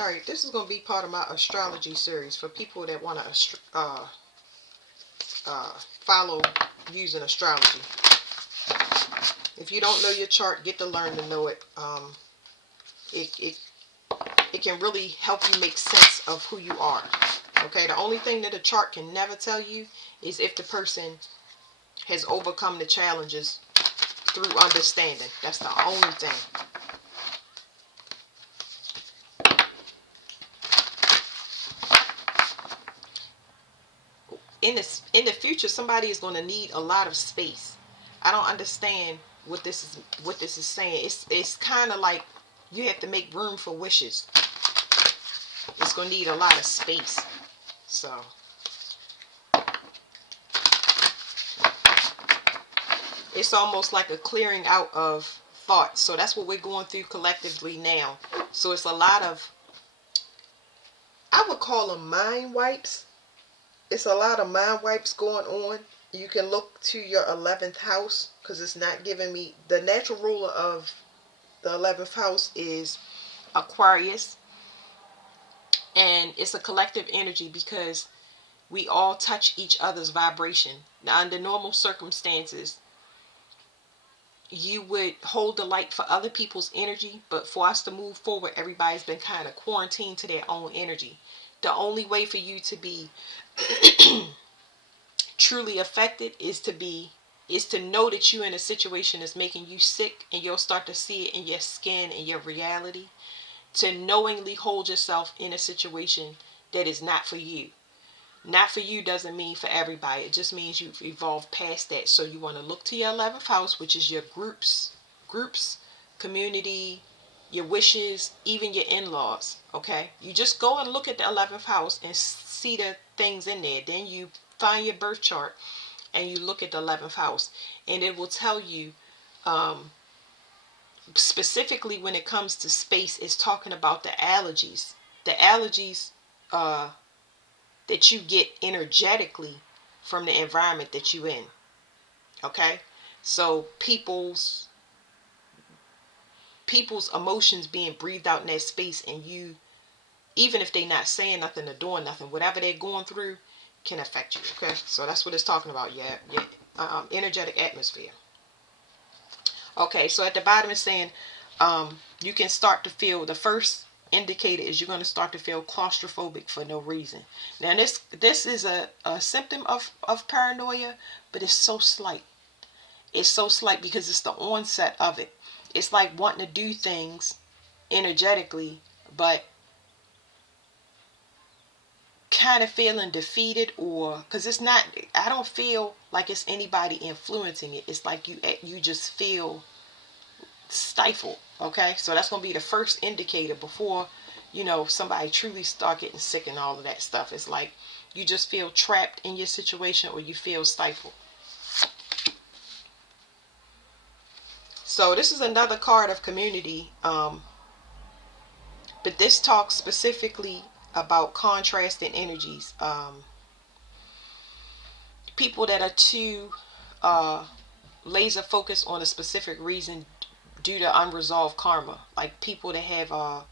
Alright, this is going to be part of my astrology series for people that want to follow using astrology. If you don't know your chart, get to learn to know it. It, it, it can really help you make sense of who you are. Okay, the only thing that a chart can never tell you is if the person has overcome the challenges through understanding. That's the only thing. In the future, somebody is going to need a lot of space. I don't understand what this is saying. It's kind of like you have to make room for wishes. It's going to need a lot of space. So it's almost like a clearing out of thoughts. So that's what we're going through collectively now. So it's a lot of, I would call them mind wipes. It's a lot of mind wipes going on. You can look to your 11th house because it's not giving me, the natural ruler of the 11th house is Aquarius, and it's a collective energy because we all touch each other's vibration. Now, under normal circumstances, you would hold the light for other people's energy, but for us to move forward, everybody's been kind of quarantined to their own energy. The only way for you to be truly affected is to know that you're in a situation that's making you sick, and you'll start to see it in your skin and your reality. To knowingly hold yourself in a situation that is not for you. Not for you doesn't mean for everybody. It just means you've evolved past that. So you want to look to your 11th house, which is your groups, community, your wishes, even your in-laws. Okay, you just go and look at the 11th house and see the things in there. Then you find your birth chart and you look at the 11th house, and it will tell you specifically when it comes to space. It's talking about the allergies that you get energetically from the environment that you in. Okay, so people's emotions being breathed out in that space, and you, even if they're not saying nothing or doing nothing, whatever they're going through can affect you. Okay, so that's what it's talking about. Yeah, energetic atmosphere. Okay, so at the bottom it's saying you can start to feel, the first indicator is you're going to start to feel claustrophobic for no reason. Now this is a symptom of paranoia, but it's so slight. It's so slight because it's the onset of it. It's like wanting to do things energetically, but kind of feeling defeated, or because it's not, I don't feel like it's anybody influencing it. It's like you just feel stifled. Okay, so that's going to be the first indicator before somebody truly start getting sick and all of that stuff. It's like you just feel trapped in your situation, or you feel stifled. So this is another card of community, but this talks specifically about contrasting energies. People that are too laser focused on a specific reason due to unresolved karma, like people that have a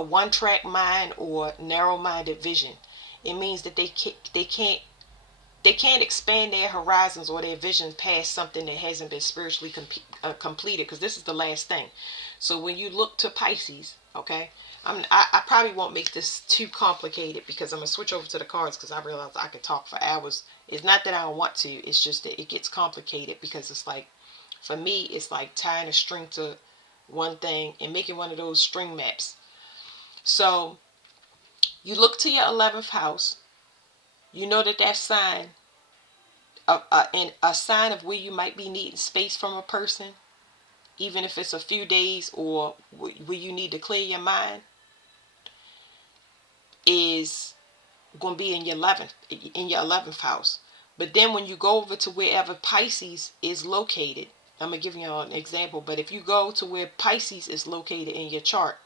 one-track mind or narrow-minded vision. It means that they can't expand their horizons or their vision past something that hasn't been spiritually completed, because this is the last thing. So when you look to Pisces, okay, I probably won't make this too complicated because I'm going to switch over to the cards because I realize I could talk for hours. It's not that I don't want to, it's just that it gets complicated because it's like, for me, it's like tying a string to one thing and making one of those string maps. So you look to your 11th house, you know that sign, a sign of where you might be needing space from a person, even if it's a few days or where you need to clear your mind, is going to be in your 11th house. But then when you go over to wherever Pisces is located, I'm going to give you an example, but if you go to where Pisces is located in your chart,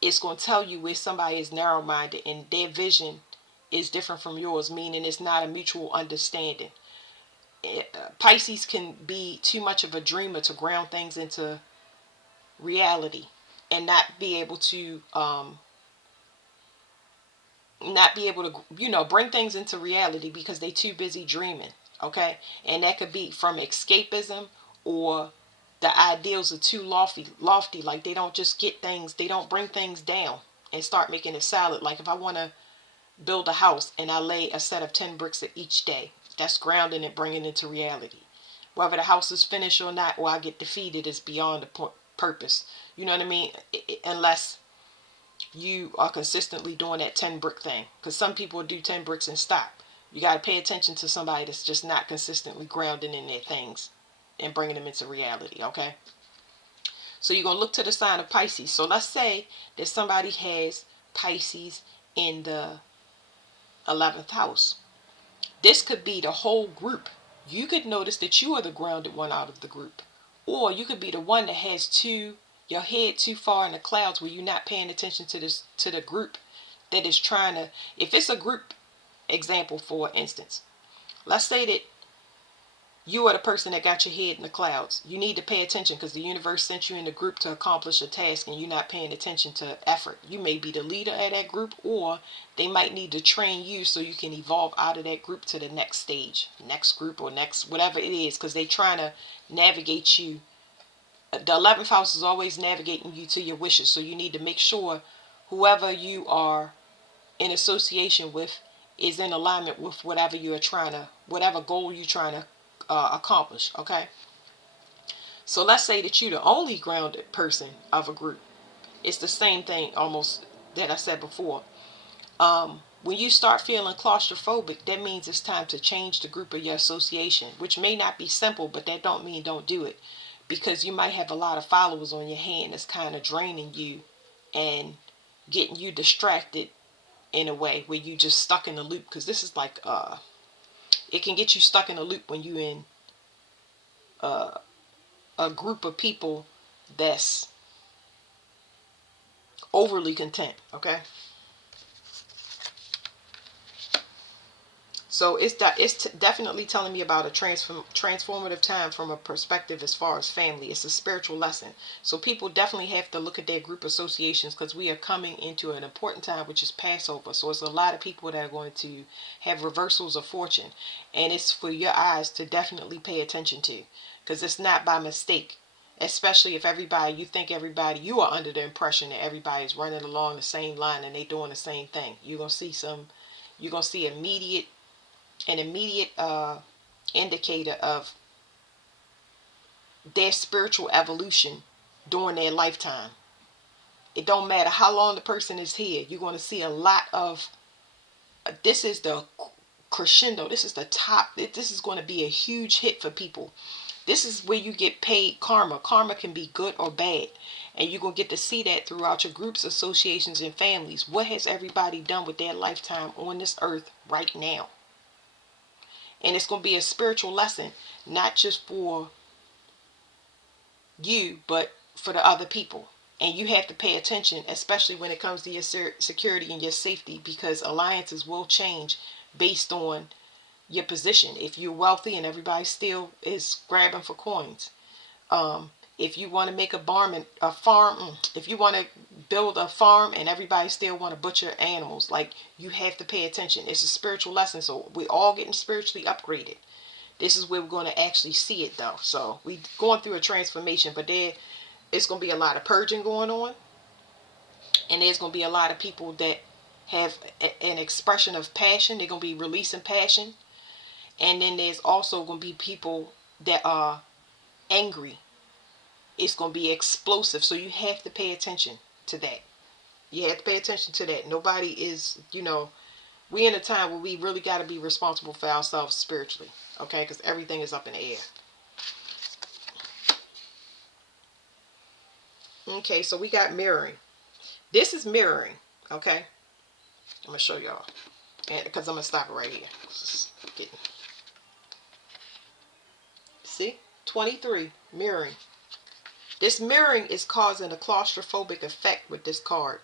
it's going to tell you where somebody is narrow-minded and their vision is different from yours, meaning it's not a mutual understanding. Pisces can be too much of a dreamer to ground things into reality. and not be able to, bring things into reality because they too busy dreaming. Okay. And that could be from escapism, or the ideals are too lofty. Like they don't just get things, they don't bring things down and start making it solid. Like if I want to build a house and I lay a set of 10 bricks each day, that's grounding and bringing it into reality. Whether the house is finished or not, or I get defeated, is beyond the purpose. You know what I mean? Unless you are consistently doing that 10 brick thing, because some people do 10 bricks and stop. You got to pay attention to somebody that's just not consistently grounding in their things and bringing them into reality. Okay, so you're going to look to the sign of Pisces. So let's say that somebody has Pisces in the 11th house. This could be the whole group. You could notice that you are the grounded one out of the group, or you could be the one that has your head too far in the clouds, where you're not paying attention to the group that is trying to. If it's a group example, for instance, let's say that you are the person that got your head in the clouds. You need to pay attention because the universe sent you in the group to accomplish a task, and you're not paying attention to effort. You may be the leader of that group, or they might need to train you so you can evolve out of that group to the next stage, next group, or next whatever it is, because they're trying to navigate you. The 11th house is always navigating you to your wishes, so you need to make sure whoever you are in association with is in alignment with whatever goal you're trying to accomplish. Okay, so let's say that you're the only grounded person of a group. It's the same thing almost that I said before. When you start feeling claustrophobic, that means it's time to change the group of your association, which may not be simple, but that don't mean don't do it, because you might have a lot of followers on your hand that's kind of draining you and getting you distracted in a way where you just stuck in the loop. Because this is like it can get you stuck in a loop when you're in uh, a group of people that's overly content. Okay, so it's definitely telling me about a transformative time from a perspective as far as family. It's a spiritual lesson. So people definitely have to look at their group associations, because we are coming into an important time, which is Passover. So it's a lot of people that are going to have reversals of fortune, and it's for your eyes to definitely pay attention to, because it's not by mistake. Especially if you are under the impression that everybody is running along the same line and they doing the same thing. You're gonna see an immediate indicator of their spiritual evolution during their lifetime. It don't matter how long the person is here. You're going to see a lot of. This is the crescendo. This is the top. This is going to be a huge hit for people. This is where you get paid karma. Karma can be good or bad. And you're going to get to see that throughout your groups, associations, and families. What has everybody done with their lifetime on this earth right now? And it's going to be a spiritual lesson, not just for you, but for the other people. And you have to pay attention, especially when it comes to your security and your safety, because alliances will change based on your position. If you're wealthy and everybody still is grabbing for coins, if you want to make a farm, if you want to build a farm and everybody still want to butcher animals, like, you have to pay attention. It's a spiritual lesson, so we're all getting spiritually upgraded. This is where we're going to actually see it, though. So we going through a transformation, but it's going to be a lot of purging going on, and there's going to be a lot of people that have an expression of passion. They're going to be releasing passion, and then there's also going to be people that are angry. It's going to be explosive, so you have to pay attention to that. You have to pay attention to that. Nobody is, we in a time where we really got to be responsible for ourselves spiritually, okay? Because everything is up in the air. Okay, so we got mirroring. This is mirroring, okay? I'm going to show y'all, and because I'm going to stop it right here. See? 23, mirroring. This mirroring is causing a claustrophobic effect with this card.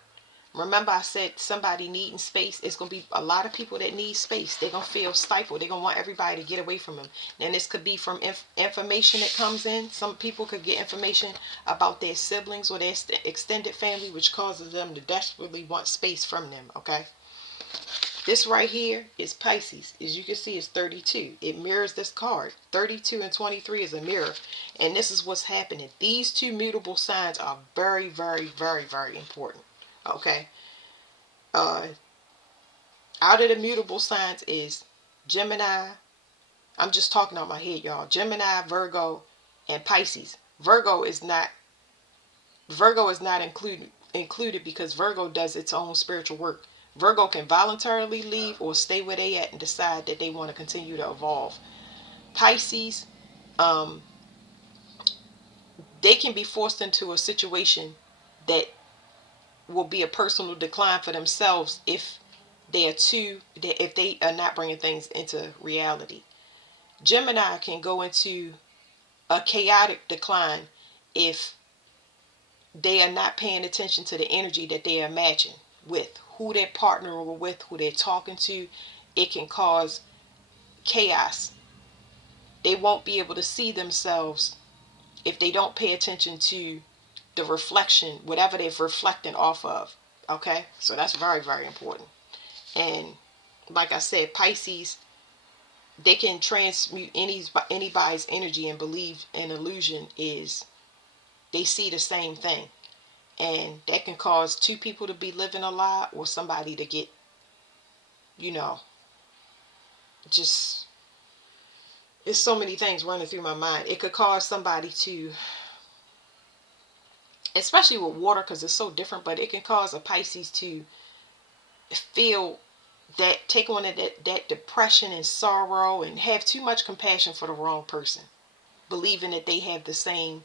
Remember I said somebody needing space. It's going to be a lot of people that need space. They're going to feel stifled. They're going to want everybody to get away from them. And this could be from information that comes in. Some people could get information about their siblings or their extended family, which causes them to desperately want space from them, okay? This right here is Pisces. As you can see, it's 32. It mirrors this card. 32 and 23 is a mirror. And this is what's happening. These two mutable signs are very, very, very, very important. Okay? Out of the mutable signs is Gemini. I'm just talking out my head, y'all. Gemini, Virgo, and Pisces. Virgo is not included because Virgo does its own spiritual work. Virgo can voluntarily leave or stay where they at and decide that they want to continue to evolve. Pisces, they can be forced into a situation that will be a personal decline for themselves if they are not bringing things into reality. Gemini can go into a chaotic decline if they are not paying attention to the energy that they are matching with, who they're partnering with, who they're talking to. It can cause chaos. They won't be able to see themselves if they don't pay attention to the reflection, whatever they're reflecting off of. Okay, so that's very, very important. And like I said, Pisces, they can transmute anybody's energy and believe an illusion is they see the same thing. And that can cause two people to be living a lie or somebody to get, you know, just, it's so many things running through my mind. It could cause somebody to, especially with water because it's so different, but it can cause a Pisces to feel that, take on that depression and sorrow and have too much compassion for the wrong person, believing that they have the same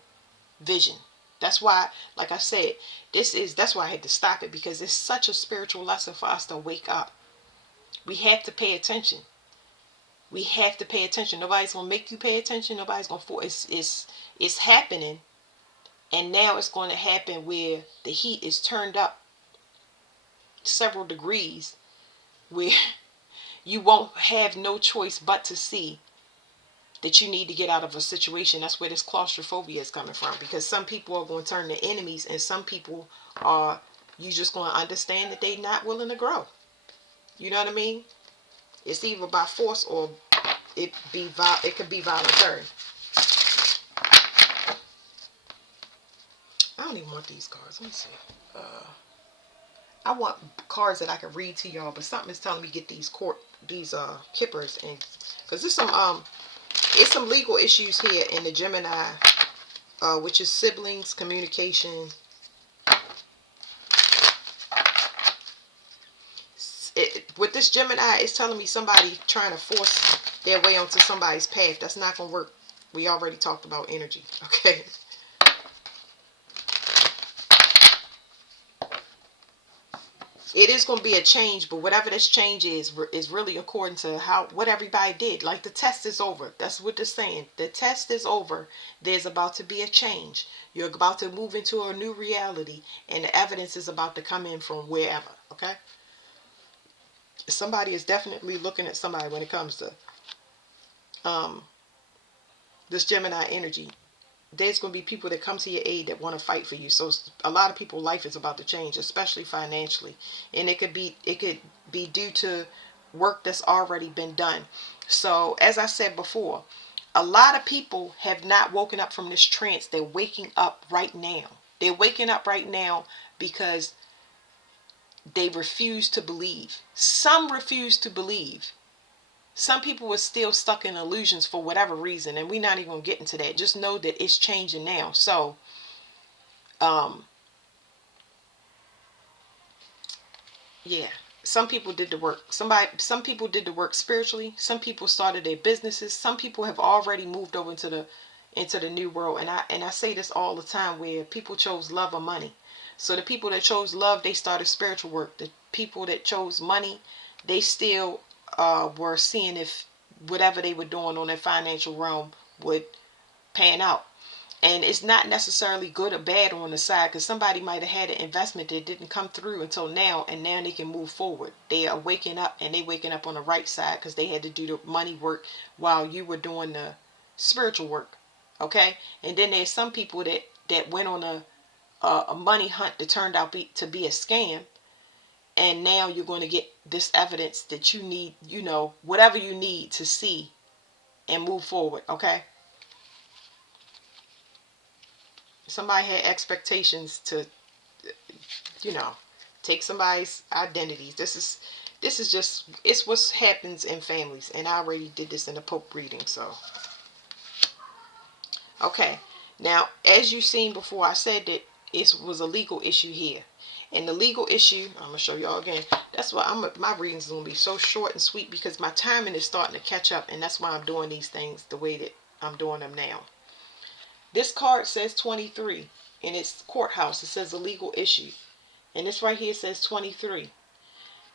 vision. That's why, like I said, that's why I had to stop it, because it's such a spiritual lesson for us to wake up. We have to pay attention. We have to pay attention. Nobody's gonna make you pay attention. Nobody's gonna force. It's happening, and now it's going to happen where the heat is turned up several degrees, where you won't have no choice but to see that you need to get out of a situation. That's where this claustrophobia is coming from, because some people are going to turn to enemies, and some people are, you just going to understand that they're not willing to grow. You know what I mean? It's either by force or it could be voluntary. I don't even want these cards. Let me see. I want cards that I can read to y'all, but something is telling me get these kippers, and because there's some legal issues here in the Gemini, which is siblings, communication. With this Gemini, it's telling me somebody trying to force their way onto somebody's path. That's not going to work. We already talked about energy, okay? It is going to be a change, but whatever this change is really according to what everybody did. Like, the test is over. That's what they're saying. The test is over. There's about to be a change. You're about to move into a new reality, and the evidence is about to come in from wherever, okay? Somebody is definitely looking at somebody when it comes to this Gemini energy. There's going to be people that come to your aid that want to fight for you. So a lot of people's life is about to change, especially financially. And it could be due to work that's already been done. So as I said before, a lot of people have not woken up from this trance. They're waking up right now. They're waking up right now because they refuse to believe. Some refuse to believe. Some people are still stuck in illusions for whatever reason, and we're not even going to get into that. Just know that it's changing now. So, yeah, some people did the work. Some people did the work spiritually. Some people started their businesses. Some people have already moved over into the new world. And I say this all the time, where people chose love or money. So the people that chose love, they started spiritual work. The people that chose money, they still were seeing if whatever they were doing on their financial realm would pan out. And it's not necessarily good or bad on the side, because somebody might have had an investment that didn't come through until now, and now they can move forward. They are waking up, and they waking up on the right side because they had to do the money work while you were doing the spiritual work. Okay. And then there's some people that went on a money hunt that turned out to be a scam, and now you're going to get this evidence that you need, whatever you need to see and move forward. Okay. Somebody had expectations to, you know, take somebody's identities. This is just, it's what happens in families, and I already did this in the Pope reading. So okay, now as you've seen before, I said that it was a legal issue here, and the legal issue, I'm gonna show y'all again. That's why my readings are gonna be so short and sweet, because my timing is starting to catch up, and that's why I'm doing these things the way that I'm doing them now. This card says 23 in its courthouse. It says a legal issue. And this right here says 23.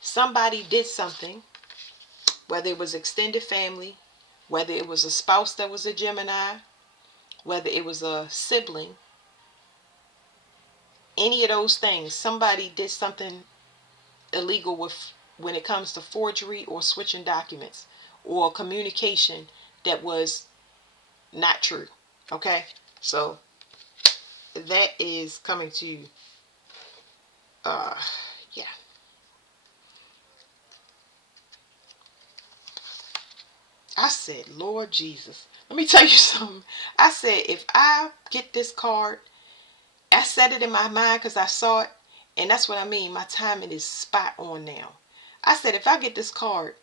Somebody did something, whether it was extended family, whether it was a spouse that was a Gemini, whether it was a sibling, any of those things. Somebody did something illegal with when it comes to forgery or switching documents or communication that was not true. Okay? So that is coming to yeah. I said, Lord Jesus. Let me tell you something. I said, if I get this card, I said it in my mind because I saw it. And that's what I mean. My timing is spot on now. I said, if I get this card,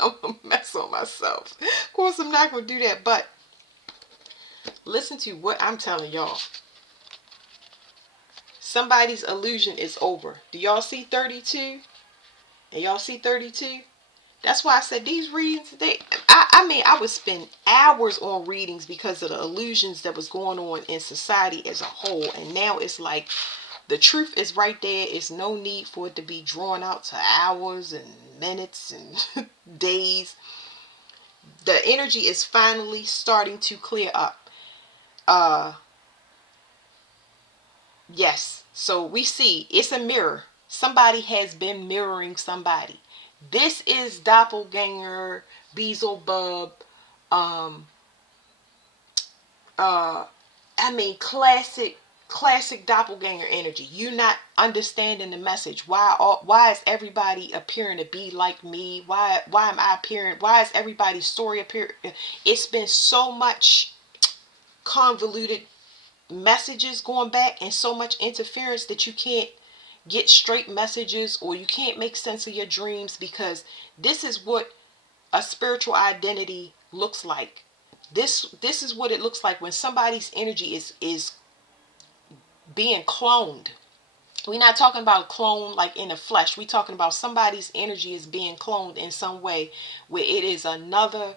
I'm going to mess on myself. Of course, I'm not going to do that. But listen to what I'm telling y'all. Somebody's illusion is over. Do y'all see 32? And y'all see 32? That's why I said these readings, I mean, I would spend hours on readings because of the illusions that was going on in society as a whole. And now it's like the truth is right there. It's no need for it to be drawn out to hours and minutes and days. The energy is finally starting to clear up. Yes. So we see it's a mirror. Somebody has been mirroring somebody. This is doppelganger, Beelzebub, um, I mean, classic doppelganger energy. You not understanding the message. Why is everybody appearing to be like me? Why am I appearing? Why is everybody's story appear? It's been so much convoluted messages going back, and so much interference that you can't get straight messages, or you can't make sense of your dreams, because this is what a spiritual identity looks like. This is what it looks like when somebody's energy is being cloned. We're not talking about clone like in the flesh. We're talking about somebody's energy is being cloned in some way, where it is another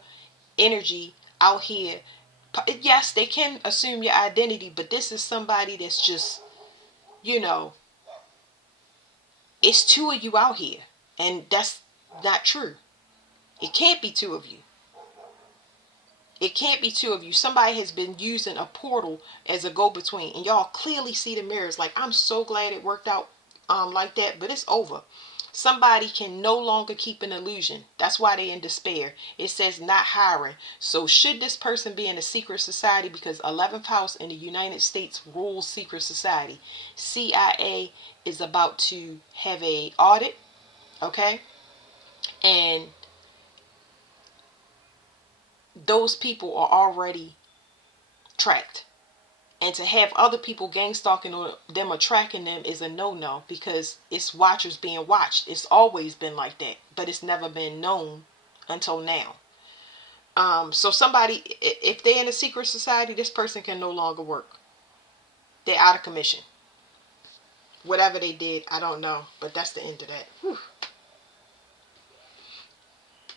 energy out here. Yes, they can assume your identity, but this is somebody that's just, you know, it's two of you out here, and that's not true. It can't be two of you. It can't be two of you. Somebody has been using a portal as a go-between, and y'all clearly see the mirrors. Like, I'm so glad it worked out like that, but it's over. Somebody can no longer keep an illusion. That's why they're in despair. It says not hiring. So should this person be in a secret society, because 11th house in the United States rules secret society. CIA is about to have a audit, okay? And those people are already tracked. And to have other people gang stalking or them or tracking them is a no-no, because it's watchers being watched. It's always been like that, but it's never been known until now. So somebody, if they're in a secret society, this person can no longer work. They're out of commission. Whatever they did, I don't know, but that's the end of that. Whew.